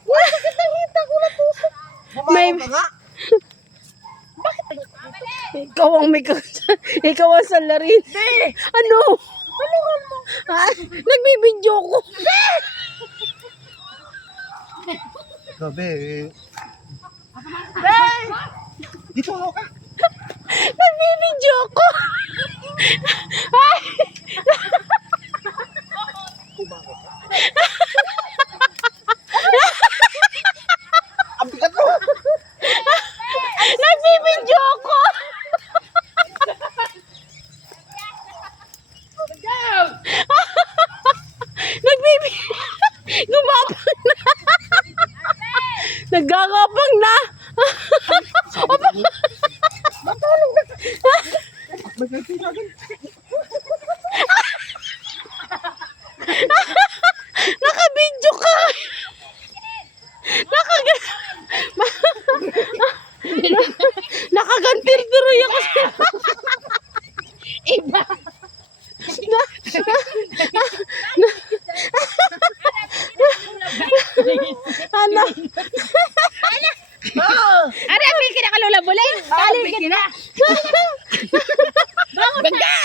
Sakit ang hita ko na puso. May... Bumawa ka nga. Ikaw ang may ikaw ang salarin. Ano? Tulungan mo. Ha? Nagbibidyo ko. Gabi. Hey! Dito ako ka. Nagbibidyo ko. Ay! Ang bigat mo. Nagbibidyo ko. Nagbibidyo. Gumapang na. Nagagapang na. Matulog na. Magkakiragan. Nakabidyo ka. Nakagantir-tiroy ako. Iba. Ano? Ano ang bikin na kalula bulay? Kali ka na. Bangga!